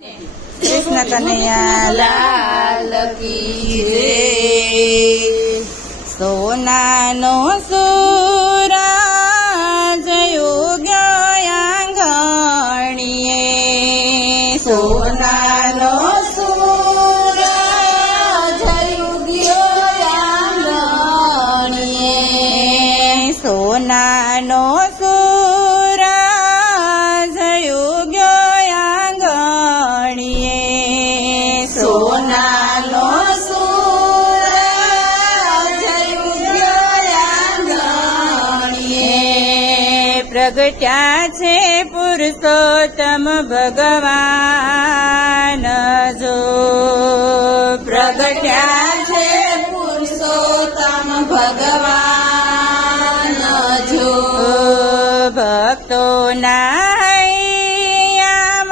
કૃષ્ણ કનૈયા લાલ કી જય। સોનાનો સૂરજ ઉગ્યો આંગણીએ, સોનાનો સૂરજ ઉગ્યો આંગણીએ, સોનાનો પ્રગટ્યા છે પુરુષોત્તમ ભગવાન જો, પ્રગટ્યા છે પુરુષોત્તમ ભગવાન જો। ભક્તોના હૈયામાં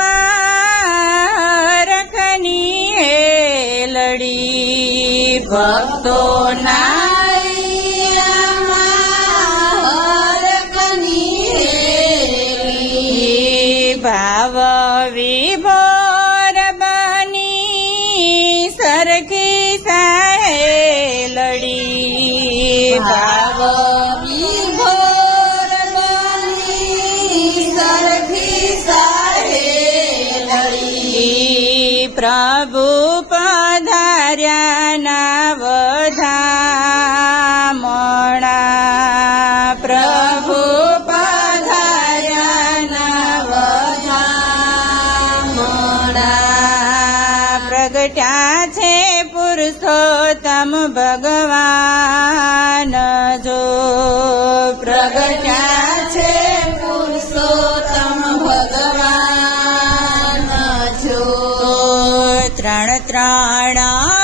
રખની હેલડી, ભક્તોના ભાવ વિભોર બની સરખી સહેલડી, ભાવ વિભોર બની સરખી સહેલડી। પ્રભુ પધાર્યા ના વધામણા, પ્રભુ પ્રગટ્યા છે પુરુષોત્તમ ભગવાન જો, પ્રગટ્યા છે પુરુષોત્તમ ભગવાન જો। ત્રણ ત્રણ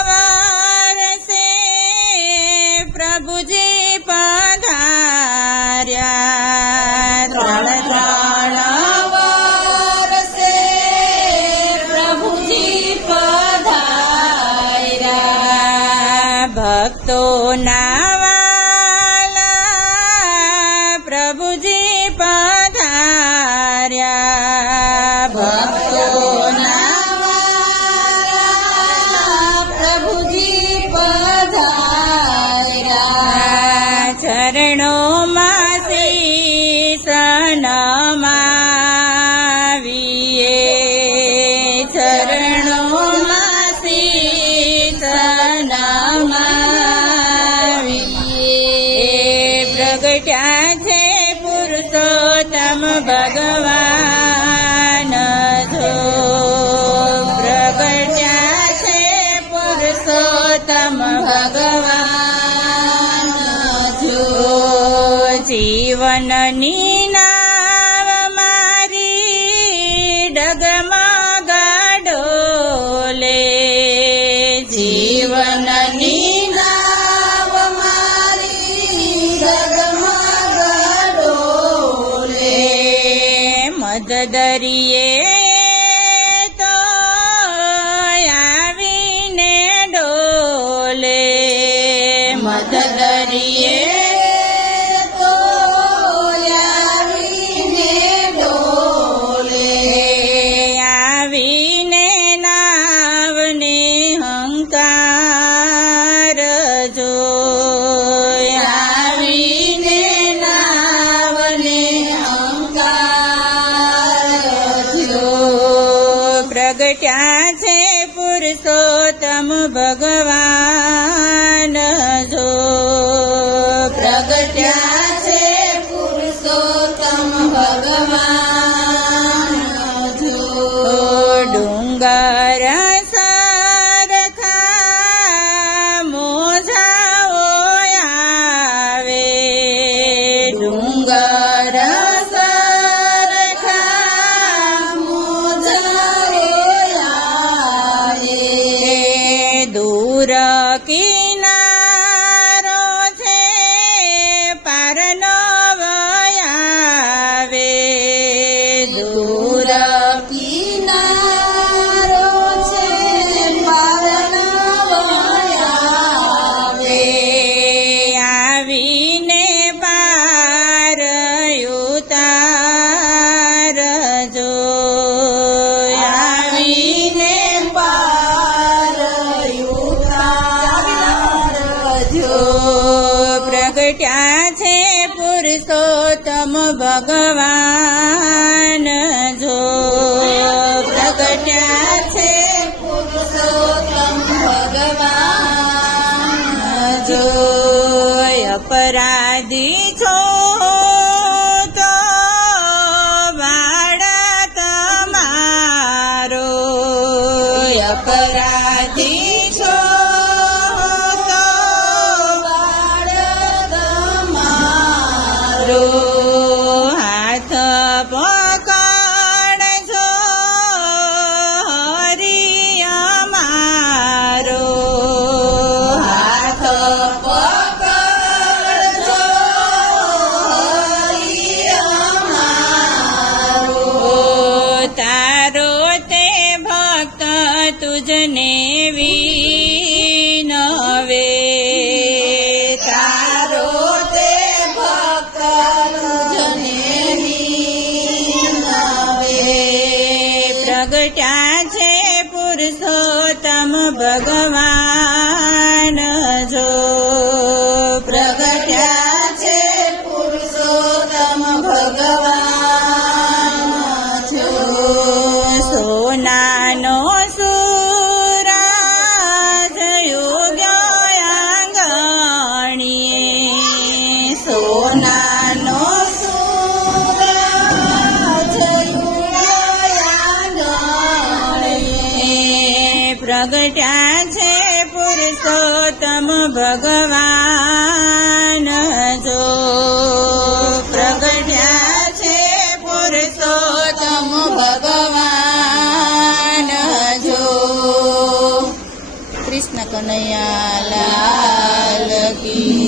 વર્ષે પ્રભુજી પધાર્યા, ત્રણ ત્રણ ભક્તોના વાલા પ્રભુજી પધાર્યા, ભક્તોના વાલા પ્રભુજી પધાર્યા। ચરણોમાં શીશ નમાવીએ, ચરણોમાં શીશ પ્રગટ્યા છે પુરુષોત્તમ ભગવાન જો, પ્રગટ્યા છે પુરુષોત્તમ ભગવાન જો। જીવનની નાવ મારી ડગમગ ડોલે, જીવનની દરિયે તો આવીને ડોલે, મધ દરિયે તો આવીને ડોલે, આવીને નાવને હંકાર જો, આવીને નાવને પ્રગટ્યા છે પુરુષોત્તમ ભગવાન જો, પ્રગટ્યા છે પુરુષોત્તમ ભગવાન જો। ડુંગર સરખા મોજાઓ આવે, ડુંગર દૂર પ્રગટ્યા છે પુરુષોત્તમ ભગવાન જો પ્રગટ્યા છે પુરુષોત્તમ ભગવાન જો અપરાધી છો તો વાડ તમારો અપરાધી છો તો વાડ તમારો હાથ પકડજો હરિ અમારો હાથ પકડજો હરિ અમારો તારો તે ભક્ત તુજને વિનવે તારો તે ભક્ત તુજને વિનવે પ્રગટ્યા છે પુરુષોત્તમ ભગવાન જો પ્રગટ્યા છે પુરુષોત્તમ ભગવાન જો સોનાનો સુરાજ યોગ્ય આંગણીએ સોનાનો સુરાજ યોગ્ય આંગણીએ પ્રગટ્યા છે પુરુષોત્તમ ભગવાન જો પ્રગટ્યા છે પુરુષોત્તમ ભગવાન જો કૃષ્ણ કનૈયા લાલ કી